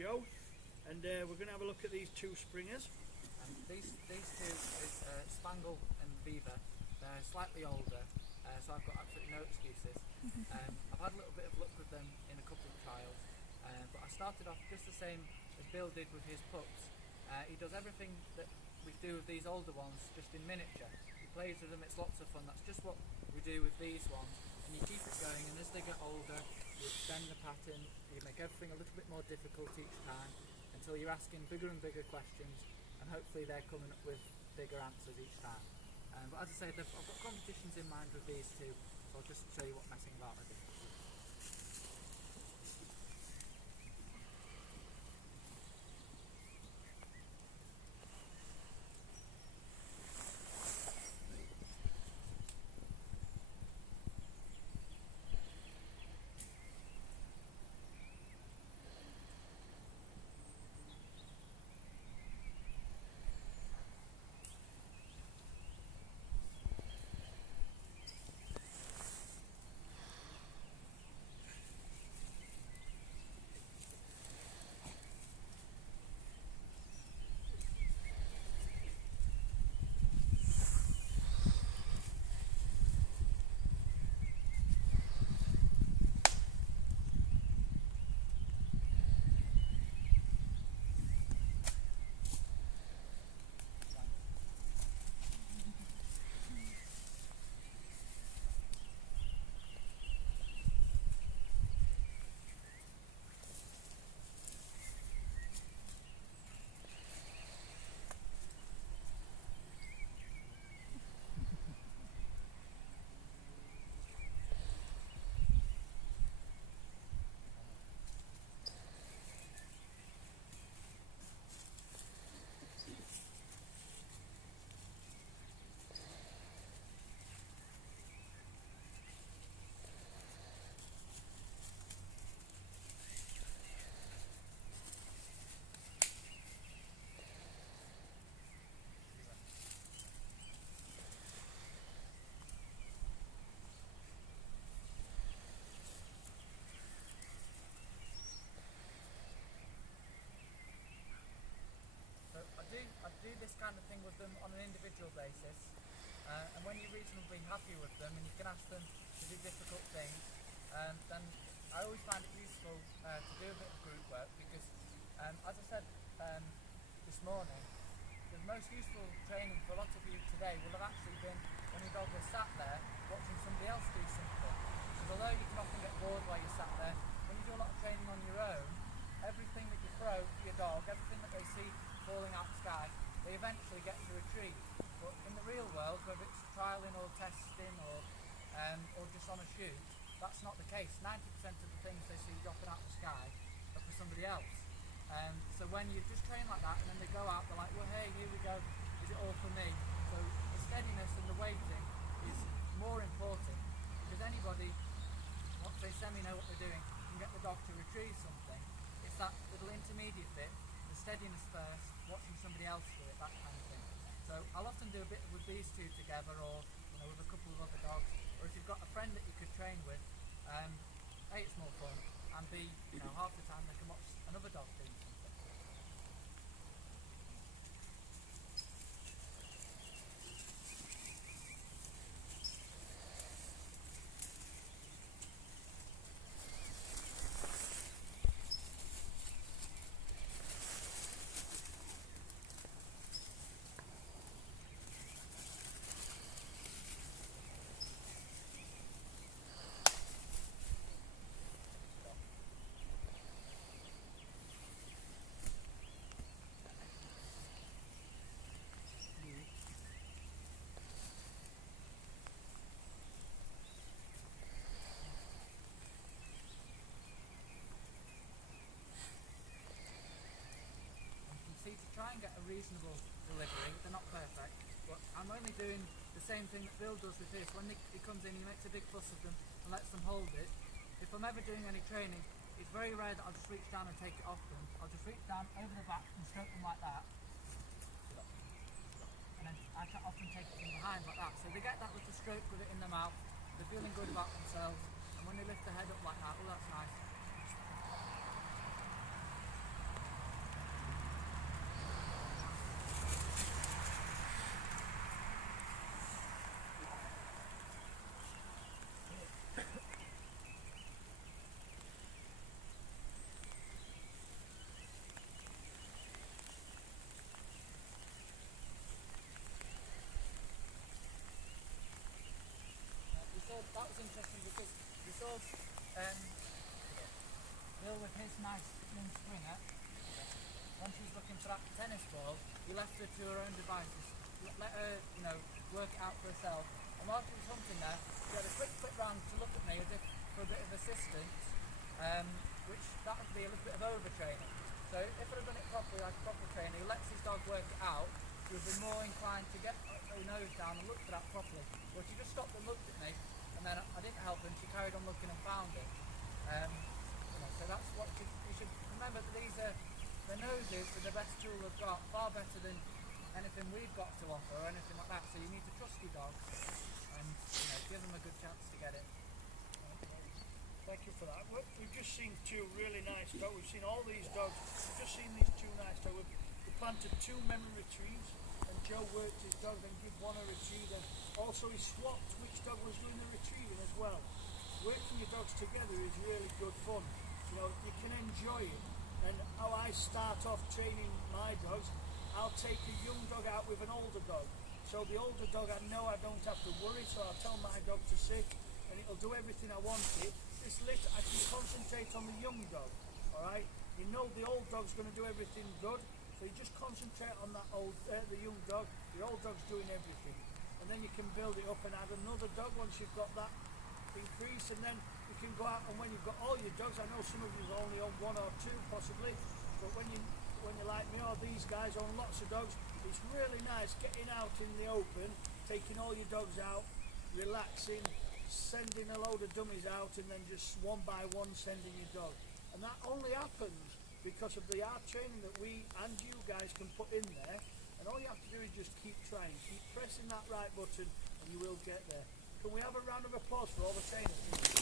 Joe, and we're going to have a look at these two springers. These two is Spangle and Beaver. They're slightly older, so I've got absolutely no excuses. I've had a little bit of luck with them in a couple of trials, but I started off just the same as Bill did with his pups. He does everything that we do with these older ones, just in miniature. He plays with them, it's lots of fun. That's just what we do with these ones, and you keep it going, and as they get older you extend the pattern, you make everything a little bit more difficult each time until you're asking bigger and bigger questions, and hopefully they're coming up with bigger answers each time. But as I say, I've got competitions in mind with these two, so I'll just show you what messing about I do. I do this kind of thing with them on an individual basis, and when you're reasonably happy with them and you can ask them to do difficult things, then I always find it useful to do a bit of group work, because as I said this morning, the most useful training for a lot of you today will have actually been when your dog has sat there watching somebody else do something. Because although you can often get bored while you're sat there, when you do a lot of training on your own, everything that you throw to your dog, everything that they see falling out of the sky, they eventually get to retrieve. But in the real world, whether it's trialling or testing or just on a shoot, that's not the case. 90% of the things they see dropping out of the sky are for somebody else. So when you just train like that and then they go out, they're like, well, hey, here we go, is it all for me? So the steadiness and the waiting is more important, because anybody, once they semi-know what they're doing, can get the dog to retrieve something. It's that little intermediate bit, the steadiness first, watching somebody else do it, that kind of thing. So I'll often do a bit with these two together, or with a couple of other dogs, or if you've got a friend that you could train with, A, it's more fun, and B, half the time they can watch another dog doing something. Try and get a reasonable delivery. They're not perfect, but I'm only doing the same thing that Bill does with his. When he comes in, he makes a big fuss of them and lets them hold it. If I'm ever doing any training, it's very rare that I'll just reach down and take it off them. I'll just reach down over the back and stroke them like that, and then I can often take it from behind like that. So they get that little stroke with it in their mouth, they're feeling good about themselves, and when they lift their head up like that, oh, that's nice. nice young springer, when she was looking for that tennis ball, you left her to her own devices. Let her, you know, work it out for herself. And while she was hunting there, she had a quick round to look at me as if for a bit of assistance, which that would be a little bit of overtraining. So if I'd have done it properly, like a proper trainer who lets his dog work it out, he would be more inclined to get her nose down and look for that properly. But she just stopped and looked at me, and then I didn't help her, and she carried on looking and found it. You know, so that's what you should remember, that these are, the noses are the best tool they've got, far better than anything we've got to offer or anything like that. So you need to trust your dog and, you know, give them a good chance to get it. Thank you for that. We've just seen two really nice dogs. We've seen all these dogs. We've just seen these two nice dogs. We planted 2 memory retrieves, and Joe worked his dog and gave one a retrieve, and also he swapped which dog was doing the retrieving as well. Working your dogs together is really good fun. You know, you can enjoy it. And how I start off training my dogs, I'll take a young dog out with an older dog. So the older dog, I know I don't have to worry, so I'll tell my dog to sit, and it'll do everything I want it. This lit, I can concentrate on the young dog, alright? You know the old dog's going to do everything good, so you just concentrate on that the young dog. The old dog's doing everything. And then you can build it up and add another dog once you've got that increase, and then you can go out, and when you've got all your dogs, I know some of you only own 1 or 2 possibly, but when you're like me or these guys own lots of dogs, it's really nice getting out in the open, taking all your dogs out, relaxing, sending a load of dummies out, and then just one by one sending your dog. And that only happens because of the art training that we and you guys can put in there, and all you have to do is just keep trying, keep pressing that right button, and you will get there. Can we have a round of applause for all the trainers?